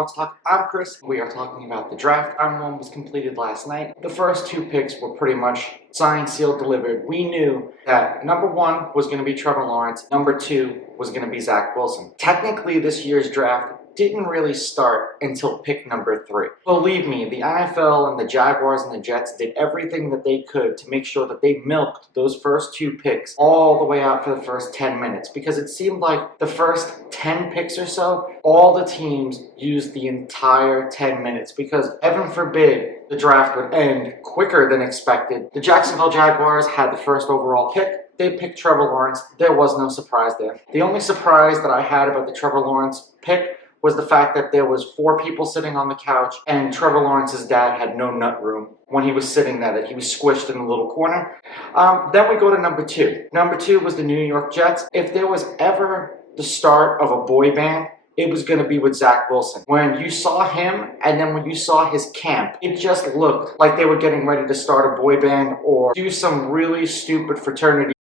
Sports Talk. I'm Chris. We are talking about the draft. Round 1 was completed last night. The first 2 picks were pretty much signed, sealed, delivered. We knew that number 1 was going to be Trevor Lawrence. Number 2 was going to be Zach Wilson. Technically, this year's draft didn't really start until pick number 3. Believe me, the NFL and the Jaguars and the Jets did everything that they could to make sure that they milked those first 2 picks all the way out for the first 10 minutes, because it seemed like the first 10 picks or so, all the teams used the entire 10 minutes because, heaven forbid, the draft would end quicker than expected. The Jacksonville Jaguars had the first overall pick. They picked Trevor Lawrence. There was no surprise there. The only surprise that I had about the Trevor Lawrence pick was the fact that there was 4 people sitting on the couch and Trevor Lawrence's dad had no nut room when he was sitting there, that he was squished in a little corner. Then we go to number 2. Number 2 was the New York Jets. If there was ever the start of a boy band, it was going to be with Zach Wilson. When you saw him and then when you saw his camp, it just looked like they were getting ready to start a boy band or do some really stupid fraternity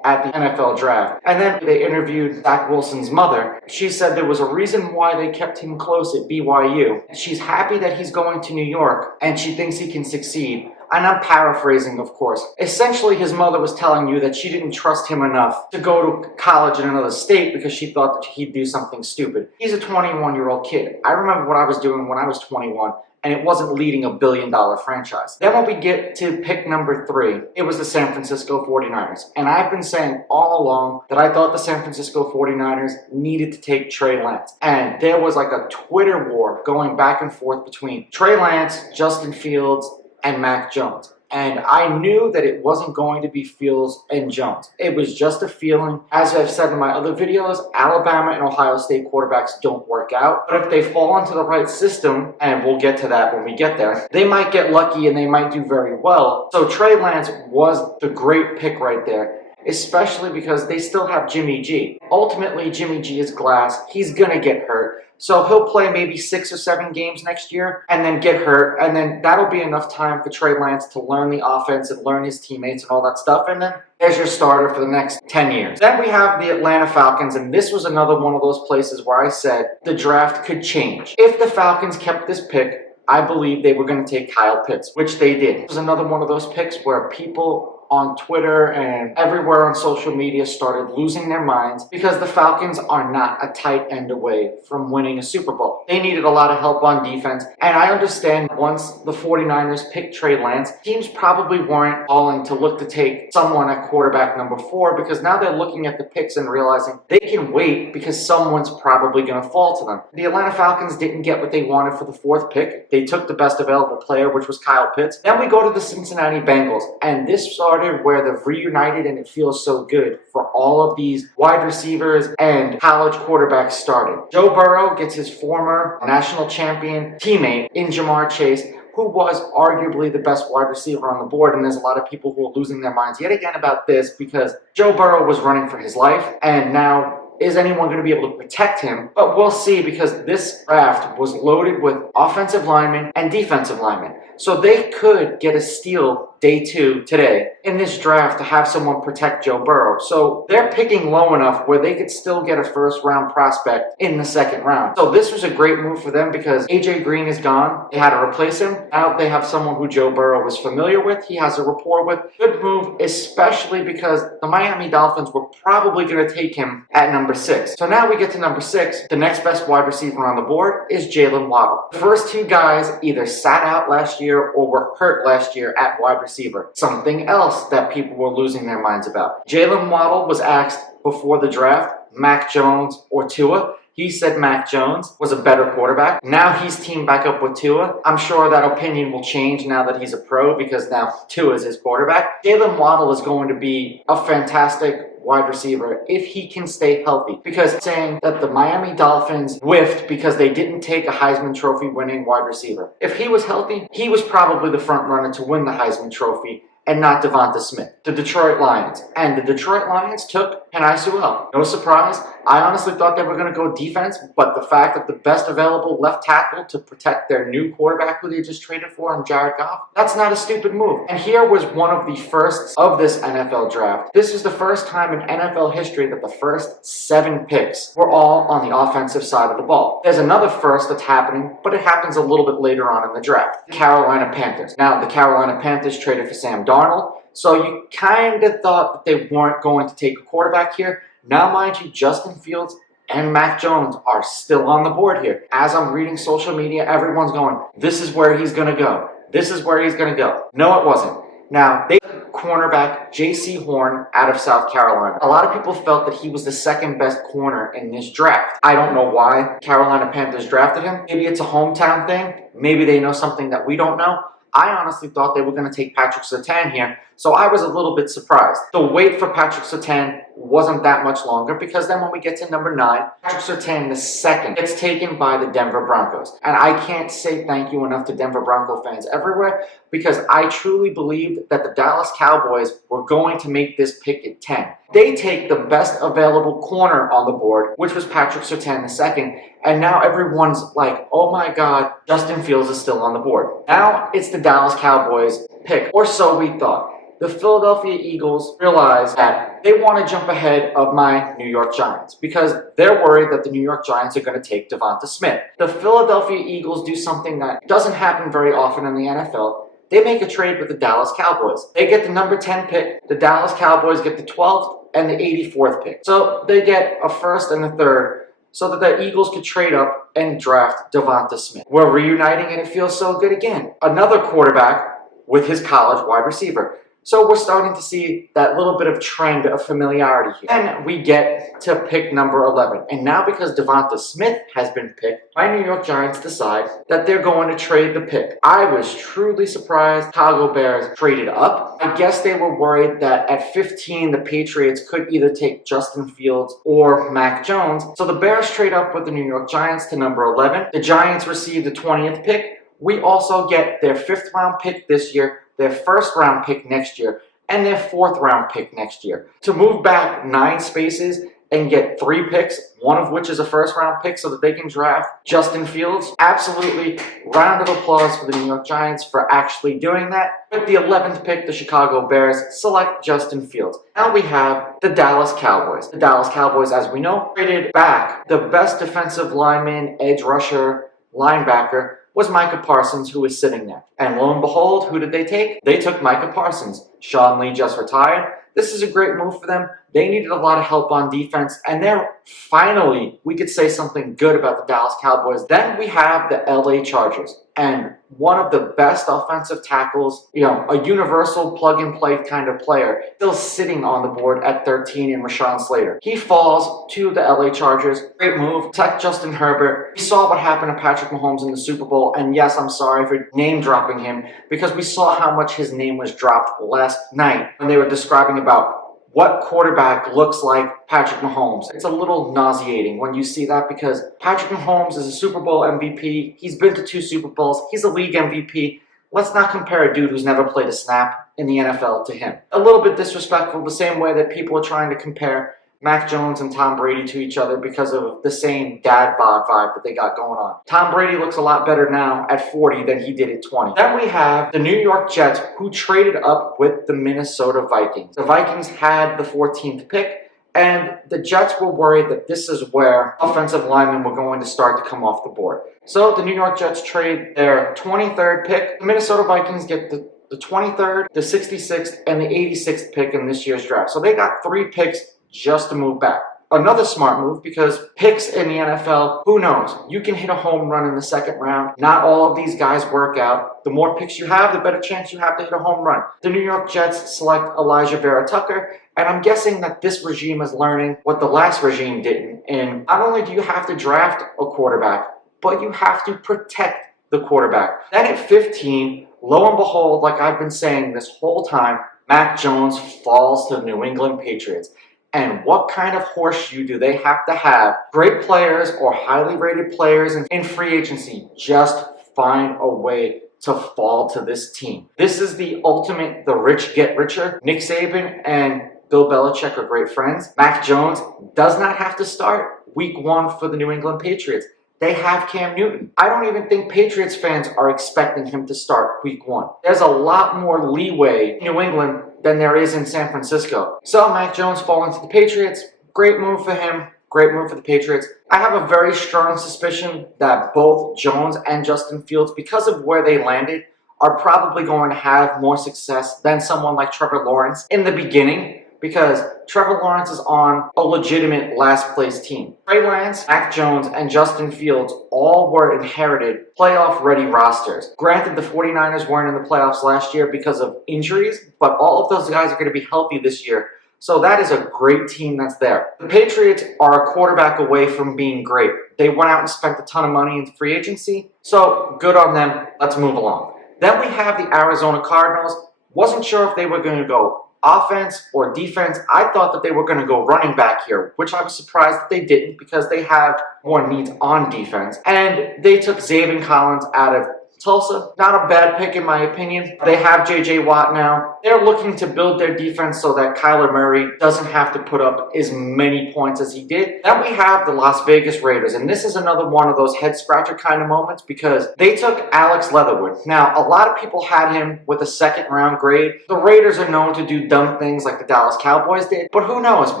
at the NFL draft. And then they interviewed Zach Wilson's mother. She said there was a reason why they kept him close at BYU. She's happy that he's going to New York and she thinks he can succeed. And I'm paraphrasing, of course. Essentially, his mother was telling you that she didn't trust him enough to go to college in another state because she thought that he'd do something stupid. He's a 21-year-old kid. I remember what I was doing when I was 21. And it wasn't leading a billion-dollar franchise. Then when we get to pick number 3, it was the San Francisco 49ers. And I've been saying all along that I thought the San Francisco 49ers needed to take Trey Lance. And there was like a Twitter war going back and forth between Trey Lance, Justin Fields, and Mac Jones. And I knew that it wasn't going to be Fields and Jones. It was just a feeling. As I've said in my other videos, Alabama and Ohio State quarterbacks don't work out. But if they fall into the right system, and we'll get to that when we get there, they might get lucky and they might do very well. So Trey Lance was the great pick right there, especially because they still have Jimmy G. Ultimately, Jimmy G is glass. He's going to get hurt. So he'll play maybe 6 or 7 games next year and then get hurt. And then that'll be enough time for Trey Lance to learn the offense and learn his teammates and all that stuff. And then there's your starter for the next 10 years. Then we have the Atlanta Falcons. And this was another one of those places where I said the draft could change. If the Falcons kept this pick, I believe they were going to take Kyle Pitts, which they did. It was another one of those picks where people on Twitter and everywhere on social media started losing their minds because the Falcons are not a tight end away from winning a Super Bowl. They needed a lot of help on defense, and I understand once the 49ers picked Trey Lance, teams probably weren't calling to look to take someone at quarterback number 4 because now they're looking at the picks and realizing they can wait because someone's probably going to fall to them. The Atlanta Falcons didn't get what they wanted for the 4th pick. They took the best available player, which was Kyle Pitts. Then we go to the Cincinnati Bengals, and this started where they've reunited, and it feels so good for all of these wide receivers and college quarterbacks started. Joe Burrow gets his former national champion teammate in Jamar Chase, who was arguably the best wide receiver on the board, and there's a lot of people who are losing their minds yet again about this because Joe Burrow was running for his life, and now is anyone going to be able to protect him? But we'll see, because this draft was loaded with offensive linemen and defensive linemen. So they could get a steal day 2 today in this draft to have someone protect Joe Burrow. So they're picking low enough where they could still get a first-round prospect in the 2nd round. So this was a great move for them because A.J. Green is gone. They had to replace him. Now they have someone who Joe Burrow was familiar with. He has a rapport with. Good move, especially because the Miami Dolphins were probably going to take him at number 6. So now we get to number 6. The next best wide receiver on the board is Jaylen Waddle. The first 2 guys either sat out last year or were hurt last year at wide receiver. Something else that people were losing their minds about. Jaylen Waddle was asked before the draft, Mac Jones or Tua. He said Mac Jones was a better quarterback. Now he's teamed back up with Tua. I'm sure that opinion will change now that he's a pro because now Tua is his quarterback. Jaylen Waddle is going to be a fantastic wide receiver if he can stay healthy. Because saying that the Miami Dolphins whiffed because they didn't take a Heisman Trophy winning wide receiver. If he was healthy, he was probably the front runner to win the Heisman Trophy and not Devonta Smith, the Detroit Lions. And the Detroit Lions took Penei Sewell. No surprise. I honestly thought they were going to go defense, but the fact that the best available left tackle to protect their new quarterback who they just traded for in Jared Goff, that's not a stupid move. And here was one of the firsts of this NFL draft. This is the first time in NFL history that the first 7 picks were all on the offensive side of the ball. There's another first that's happening, but it happens a little bit later on in the draft. The Carolina Panthers. Now, the Carolina Panthers traded for Sam Darnold, so you kind of thought that they weren't going to take a quarterback here. Now, mind you, Justin Fields and Mac Jones are still on the board here. As I'm reading social media, everyone's going, this is where he's going to go. This is where he's going to go. No, it wasn't. Now, they took cornerback J.C. Horn out of South Carolina. A lot of people felt that he was the second best corner in this draft. I don't know why Carolina Panthers drafted him. Maybe it's a hometown thing. Maybe they know something that we don't know. I honestly thought they were going to take Patrick Surtain here, so I was a little bit surprised. The wait for Patrick Surtain wasn't that much longer, because then when we get to number 9, Patrick Surtain, the second, gets taken by the Denver Broncos. And I can't say thank you enough to Denver Bronco fans everywhere, because I truly believed that the Dallas Cowboys were going to make this pick at 10. They take the best available corner on the board, which was Patrick Surtain the second, and now everyone's like, oh my God, Justin Fields is still on the board. Now it's the Dallas Cowboys pick, or so we thought. The Philadelphia Eagles realized that they want to jump ahead of my New York Giants because they're worried that the New York Giants are going to take Devonta Smith. The Philadelphia Eagles do something that doesn't happen very often in the NFL. They make a trade with the Dallas Cowboys. They get the number 10 pick. The Dallas Cowboys get the 12th and the 84th pick. So they get a first and a third so that the Eagles could trade up and draft Devonta Smith. We're reuniting and it feels so good again. Another quarterback with his college wide receiver. So we're starting to see that little bit of trend of familiarity here. And we get to pick number 11. And now because Devonta Smith has been picked, my New York Giants decide that they're going to trade the pick. I was truly surprised Chicago Bears traded up. I guess they were worried that at 15, the Patriots could either take Justin Fields or Mac Jones. So the Bears trade up with the New York Giants to number 11. The Giants receive the 20th pick. We also get their 5th round pick this year, their 1st round pick next year, and their 4th round pick next year. To move back 9 spaces and get 3 picks, one of which is a 1st round pick so that they can draft Justin Fields. Absolutely, round of applause for the New York Giants for actually doing that. With the 11th pick, the Chicago Bears select Justin Fields. Now we have the Dallas Cowboys. The Dallas Cowboys, as we know, traded back the best defensive lineman, edge rusher, linebacker, was Micah Parsons, who was sitting there. And lo and behold, who did they take? They took Micah Parsons. Sean Lee just retired. This is a great move for them. They needed a lot of help on defense, and they're finally, we could say something good about the Dallas Cowboys. Then we have the LA Chargers, and one of the best offensive tackles, a universal plug-and-play kind of player, still sitting on the board at 13 in Rashawn Slater. He falls to the LA Chargers. Great move. Protect Justin Herbert. We saw what happened to Patrick Mahomes in the Super Bowl, and yes, I'm sorry for name-dropping him, because we saw how much his name was dropped last night when they were describing about what quarterback looks like Patrick Mahomes. It's a little nauseating when you see that, because Patrick Mahomes is a Super Bowl MVP. He's been to 2 Super Bowls. He's a league MVP. Let's not compare a dude who's never played a snap in the NFL to him. A little bit disrespectful, the same way that people are trying to compare Mac Jones and Tom Brady to each other because of the same dad bod vibe that they got going on. Tom Brady looks a lot better now at 40 than he did at 20. Then we have the New York Jets, who traded up with the Minnesota Vikings. The Vikings had the 14th pick, and the Jets were worried that this is where offensive linemen were going to start to come off the board. So the New York Jets trade their 23rd pick. The Minnesota Vikings get the 23rd, the 66th, and the 86th pick in this year's draft. So they got 3 picks just to move back. Another smart move, because picks in the NFL, who knows? You can hit a home run in the 2nd round. Not all of these guys work out. The more picks you have, the better chance you have to hit a home run. The New York Jets select Elijah Vera Tucker, and I'm guessing that this regime is learning what the last regime didn't. And not only do you have to draft a quarterback, but you have to protect the quarterback. Then at 15, lo and behold, like I've been saying this whole time, Mac Jones falls to the New England Patriots. And what kind of horseshoe do they have to have? Great players or highly rated players in free agency just find a way to fall to this team. This is the ultimate, the rich get richer. Nick Saban and Bill Belichick are great friends. Mac Jones does not have to start week 1 for the New England Patriots. They have Cam Newton. I don't even think Patriots fans are expecting him to start week 1. There's a lot more leeway in New England than there is in San Francisco. So Mac Jones falling to the Patriots. Great move for him. Great move for the Patriots. I have a very strong suspicion that both Jones and Justin Fields, because of where they landed, are probably going to have more success than someone like Trevor Lawrence in the beginning, because Trevor Lawrence is on a legitimate last place team. Trey Lance, Mac Jones, and Justin Fields all were inherited playoff-ready rosters. Granted, the 49ers weren't in the playoffs last year because of injuries, but all of those guys are going to be healthy this year. So that is a great team that's there. The Patriots are a quarterback away from being great. They went out and spent a ton of money in free agency, so good on them. Let's move along. Then we have the Arizona Cardinals. Wasn't sure if they were going to go offense or defense. I thought that they were going to go running back here, which I was surprised that they didn't because they have more needs on defense. And they took Zaven Collins out of Tulsa. Not a bad pick in my opinion. They have J.J. Watt now. They're looking to build their defense so that Kyler Murray doesn't have to put up as many points as he did. Then we have the Las Vegas Raiders, and this is another one of those head-scratcher kind of moments because they took Alex Leatherwood. Now, a lot of people had him with a second-round grade. The Raiders are known to do dumb things like the Dallas Cowboys did, but who knows?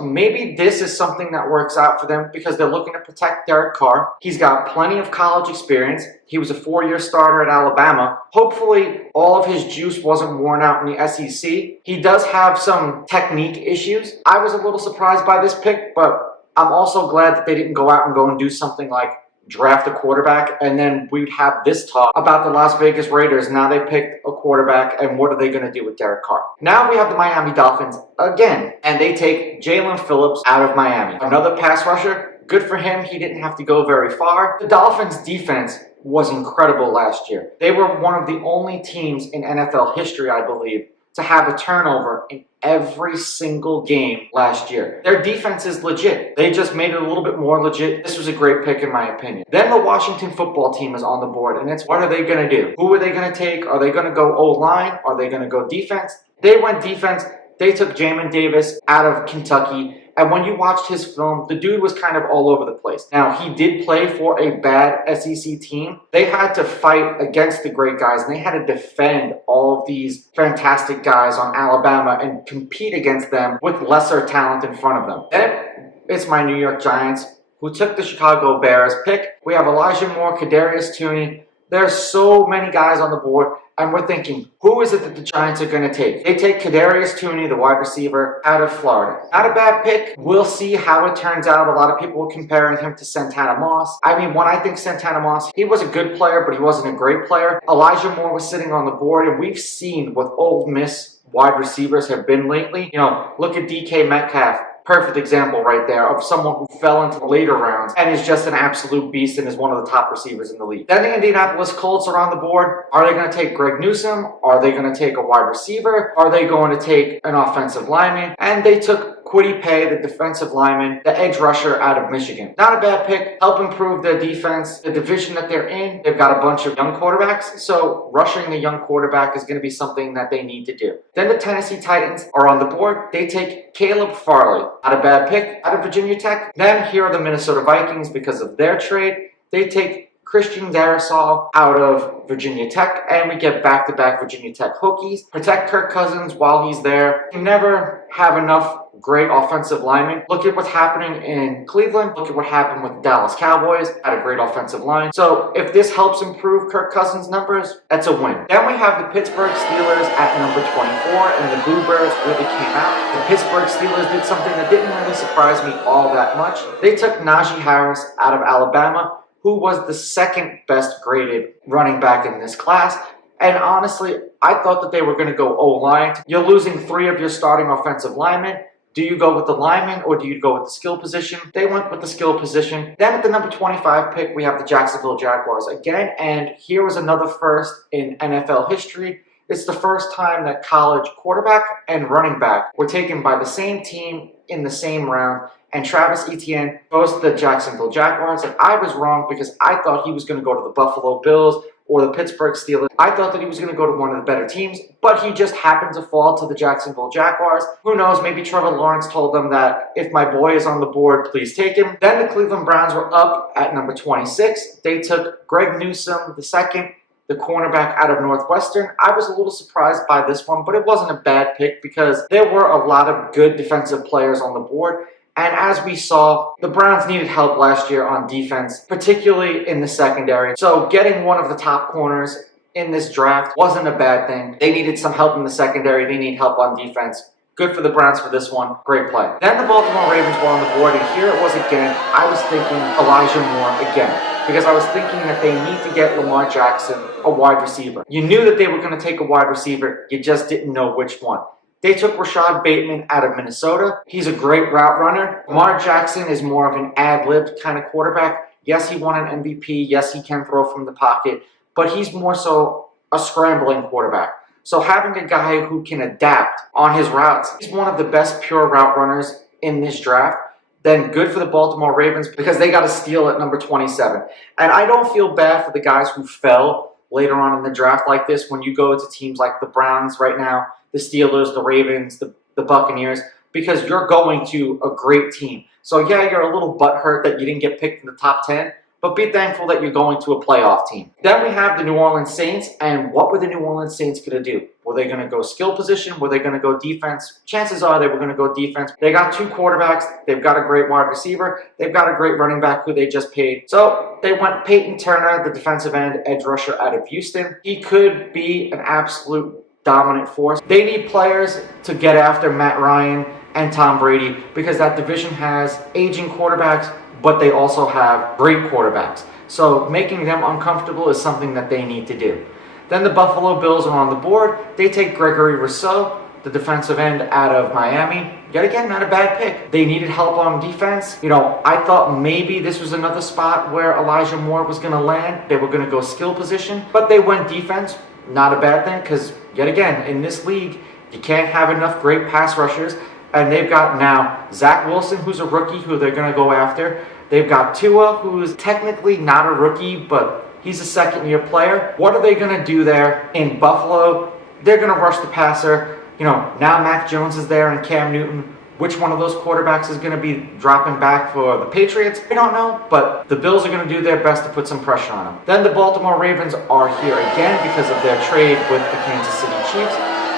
Maybe this is something that works out for them because they're looking to protect Derek Carr. He's got plenty of college experience. He was a 4-year starter at Alabama. Hopefully, all of his juice wasn't worn out in the SEC. He does have some technique issues. I was a little surprised by this pick, but I'm also glad that they didn't go out and go and do something like draft a quarterback, and then we'd have this talk about the Las Vegas Raiders. Now they picked a quarterback, and what are they going to do with Derek Carr? Now we have the Miami Dolphins again, and they take Jalen Phillips out of Miami. Another pass rusher. Good for him. He didn't have to go very far. The Dolphins' defense was incredible last year. They were one of the only teams in NFL history, I believe, to have a turnover in every single game last year. Their defense is legit. They just made it a little bit more legit. This was a great pick in my opinion. Then the Washington football team is on the board, and it's what are they going to do? Who are they going to take? Are they going to go O-line? Are they going to go defense? They went defense. They took Jamin Davis out of Kentucky. And when you watched his film, the dude was kind of all over the place. Now, he did play for a bad SEC team. They had to fight against the great guys, and they had to defend all of these fantastic guys on Alabama and compete against them with lesser talent in front of them. Then it's my New York Giants, who took the Chicago Bears pick. We have Elijah Moore, Kadarius Toney. There's so many guys on the board, and we're thinking, who is it that the Giants are going to take? They take Kadarius Toney, the wide receiver, out of Florida. Not a bad pick. We'll see how it turns out. A lot of people were comparing him to Santana Moss. I mean, when I think Santana Moss, he was a good player, but he wasn't a great player. Elijah Moore was sitting on the board, and we've seen what Ole Miss wide receivers have been lately. You know, look at DK Metcalf. Perfect example right there of someone who fell into the later rounds and is just an absolute beast and is one of the top receivers in the league. Then the Indianapolis Colts are on the board. Are they going to take Greg Newsome? Are they going to take a wide receiver? Are they going to take an offensive lineman? And they took Kwity Paye, the defensive lineman, the edge rusher out of Michigan. Not a bad pick. Help improve their defense. The division that they're in, they've got a bunch of young quarterbacks, so rushing the young quarterback is going to be something that they need to do. Then the Tennessee Titans are on the board. They take Caleb Farley. Not a bad pick out of Virginia Tech. Then here are the Minnesota Vikings because of their trade. They take Christian Darrisaw out of Virginia Tech, and we get back-to-back Virginia Tech Hokies. Protect Kirk Cousins while he's there. You never have enough great offensive linemen. Look at what's happening in Cleveland. Look at what happened with the Dallas Cowboys. Had a great offensive line. So if this helps improve Kirk Cousins' numbers, that's a win. Then we have the Pittsburgh Steelers at number 24, and the Bluebirds really came out. The Pittsburgh Steelers did something that didn't really surprise me all that much. They took Najee Harris out of Alabama, who was the second best graded running back in this class. And honestly, I thought that they were going to go O-line. You're losing 3 of your starting offensive linemen. Do you go with the lineman or do you go with the skill position? They went with the skill position. Then at the number 25 pick, we have the Jacksonville Jaguars again. And here was another first in NFL history. It's the first time that college quarterback and running back were taken by the same team in the same round. And Travis Etienne goes to the Jacksonville Jaguars. And I was wrong because I thought he was going to go to the Buffalo Bills or the Pittsburgh Steelers. I thought that he was going to go to one of the better teams, but he just happened to fall to the Jacksonville Jaguars. Who knows, maybe Trevor Lawrence told them that if my boy is on the board, please take him. Then the Cleveland Browns were up at number 26. They took Greg Newsome II, the cornerback out of Northwestern. I was a little surprised by this one, but it wasn't a bad pick because there were a lot of good defensive players on the board. And as we saw, the Browns needed help last year on defense, particularly in the secondary. So getting one of the top corners in this draft wasn't a bad thing. They needed some help in the secondary. They need help on defense. Good for the Browns for this one. Great play. Then the Baltimore Ravens were on the board, and here it was again. I was thinking Elijah Moore again, because I was thinking that they need to get Lamar Jackson a wide receiver. You knew that they were going to take a wide receiver. You just didn't know which one. They took Rashad Bateman out of Minnesota. He's a great route runner. Lamar Jackson is more of an ad-lib kind of quarterback. Yes, he won an MVP. Yes, he can throw from the pocket, but he's more so a scrambling quarterback. So having a guy who can adapt on his routes, he's one of the best pure route runners in this draft. Then good for the Baltimore Ravens because they got a steal at number 27. And I don't feel bad for the guys who fell later on in the draft like this when you go to teams like the Browns right now, the Steelers, the Ravens, the Buccaneers, because you're going to a great team. So yeah, you're a little butthurt that you didn't get picked in the top 10, but be thankful that you're going to a playoff team. Then we have the New Orleans Saints, and what were the New Orleans Saints going to do? Were they going to go skill position? Were they going to go defense? Chances are they were going to go defense. They got two quarterbacks. They've got a great wide receiver. They've got a great running back who they just paid. So they went Peyton Turner, the defensive end edge rusher out of Houston. He could be an absolute dominant force. They need players to get after Matt Ryan and Tom Brady because that division has aging quarterbacks, but they also have great quarterbacks. So making them uncomfortable is something that they need to do. Then the Buffalo Bills are on the board. They take Gregory Rousseau, the defensive end out of Miami. Yet again, not a bad pick. They needed help on defense. You know, I thought maybe this was another spot where Elijah Moore was going to land. They were going to go skill position, but they went defense. Not a bad thing because, yet again, in this league, you can't have enough great pass rushers. And they've got now Zach Wilson, who's a rookie, who they're going to go after. They've got Tua, who's technically not a rookie, but he's a second-year player. What are they going to do there in Buffalo? They're going to rush the passer. You know, now Mac Jones is there and Cam Newton. Which one of those quarterbacks is going to be dropping back for the Patriots? I don't know, but the Bills are going to do their best to put some pressure on them. Then the Baltimore Ravens are here again because of their trade with the Kansas City Chiefs,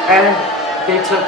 and they took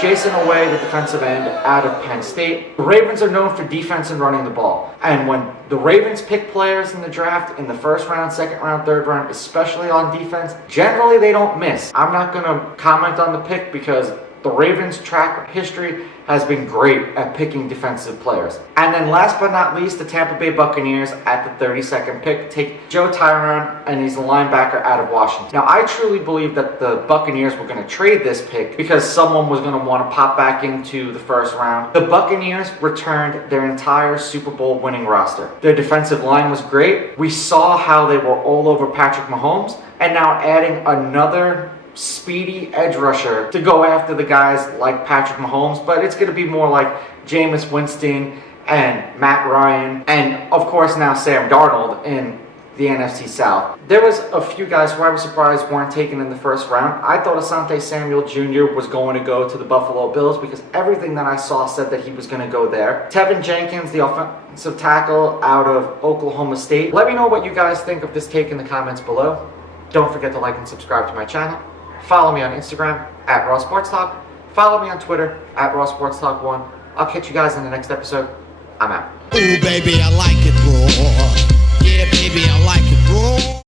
Jason Away, the defensive end out of Penn State. The Ravens are known for defense and running the ball, and when the Ravens pick players in the draft in the first round, second round, third round, especially on defense, generally they don't miss. I'm not going to comment on the pick because the Ravens' track history has been great at picking defensive players. And then last but not least, the Tampa Bay Buccaneers at the 32nd pick take Joe Tyrone, and he's the linebacker out of Washington. Now, I truly believe that the Buccaneers were going to trade this pick because someone was going to want to pop back into the first round. The Buccaneers returned their entire Super Bowl winning roster. Their defensive line was great. We saw how they were all over Patrick Mahomes, and now adding another speedy edge rusher to go after the guys like Patrick Mahomes, but it's going to be more like Jameis Winston and Matt Ryan, and of course now Sam Darnold in the NFC South. There was a few guys who I was surprised weren't taken in the first round. I thought Asante Samuel Jr. was going to go to the Buffalo Bills because everything that I saw said that he was going to go there. Tevin Jenkins, the offensive tackle out of Oklahoma State. Let me know what you guys think of this take in the comments below. Don't forget to like and subscribe to my channel. Follow me on Instagram at Raw Sports Talk. Follow me on Twitter at Raw Sports Talk 1. I'll catch you guys in the next episode. I'm out. Ooh, baby, I like it raw. Yeah, baby, I like it raw.